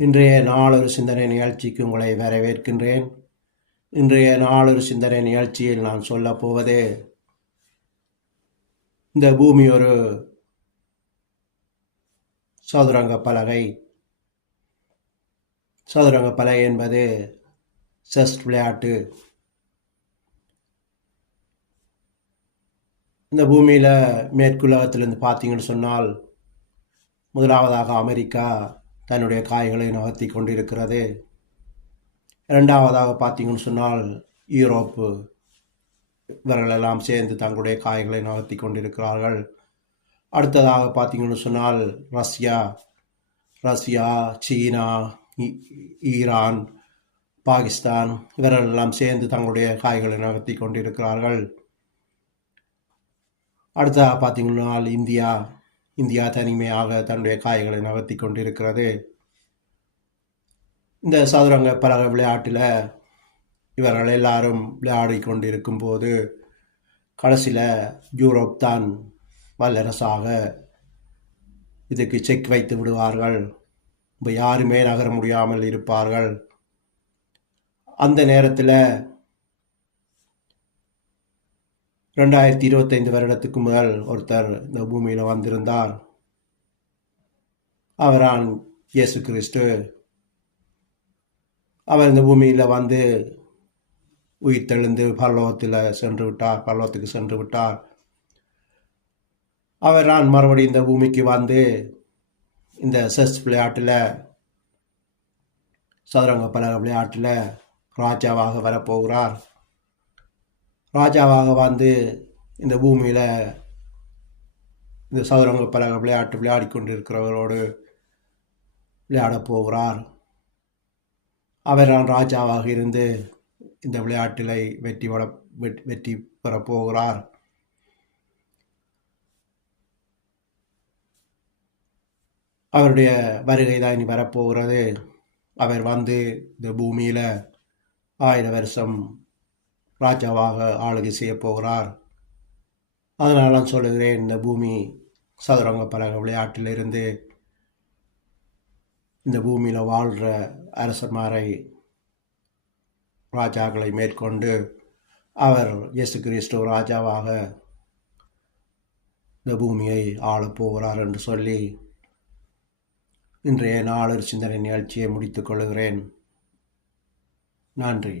இன்றைய நாளொரு சிந்தனை நிகழ்ச்சிக்கு உங்களை வரவேற்கின்றேன். இன்றைய நாளொரு சிந்தனை நிகழ்ச்சியில் நான் சொல்லப் போவது, இந்த பூமி ஒரு சதுரங்க பலகை. சதுரங்க பலகை என்பது செஸ் விளையாட்டு. இந்த பூமியில் மேற்குலகத்திலிருந்து பார்த்தீங்கன்னு சொன்னால், முதலாவதாக அமெரிக்கா தன்னுடைய காய்களை நகர்த்தி கொண்டிருக்கிறது. இரண்டாவதாக பார்த்தீங்கன்னு சொன்னால் யூரோப்பு, இவர்களெல்லாம் சேர்ந்து தங்களுடைய காய்களை நகர்த்தி கொண்டிருக்கிறார்கள். அடுத்ததாக பார்த்தீங்கன்னு சொன்னால் ரஷ்யா, சீனா, ஈரான், பாகிஸ்தான், இவர்களெல்லாம் சேர்ந்து தங்களுடைய காய்களை நகர்த்தி கொண்டிருக்கிறார்கள். அடுத்ததாக பார்த்தீங்கன்னா இந்தியா தனிமையாக தன்னுடைய காய்களை நகர்த்தி கொண்டிருக்கிறது. இந்த சதுரங்க பலகை விளையாட்டில் இவர்கள் எல்லாரும் விளையாடி கொண்டிருக்கும் போது கடைசியில் யூரோப் தான் வல்லரசாக இதுக்கு செக் வைத்து விடுவார்கள். இப்போ யாருமே நகர முடியாமல் இருப்பார்கள். அந்த நேரத்தில் 2025 வருடத்துக்கு முதல் ஒருத்தர் இந்த பூமியில் வந்திருந்தார். அவரான் இயேசு கிறிஸ்து. அவர் இந்த பூமியில் வந்து உயிர் தெழுந்து பரலோகத்துக்கு சென்று விட்டார். அவர் நான் மறுபடியும் இந்த பூமிக்கு வந்து இந்த செஸ் விளையாட்டில், சதுரங்க பலகை விளையாட்டில் ராஜாவாக வரப்போகிறார். ராஜாவாக வந்து இந்த பூமியில் இந்த சதுரங்க பலகை விளையாட்டு விளையாடி கொண்டிருக்கிறவரோடு விளையாடப் போகிறார். அவர் தான் ராஜாவாக இருந்து இந்த விளையாட்டில் வெற்றி பெறப்போகிறார். அவருடைய வருகை தான் இனி வரப்போகிறது. அவர் வந்து இந்த பூமியில் 1000 வருஷம் ராஜாவாக ஆளுகை செய்ய போகிறார். அதனால நான் சொல்லுகிறேன், இந்த பூமி சதுரங்க பலகை விளையாட்டிலிருந்து இந்த பூமியில் வாழ்கிற அரசன்மாரை, ராஜாக்களை மேற்கொண்டு அவர் இயேசு கிறிஸ்து ராஜாவாக இந்த பூமியை ஆளப்போகிறார் என்று சொல்லி இன்றைய நாளொரு சிந்தனை நிகழ்ச்சியை முடித்துக் கொள்கிறேன். நன்றி.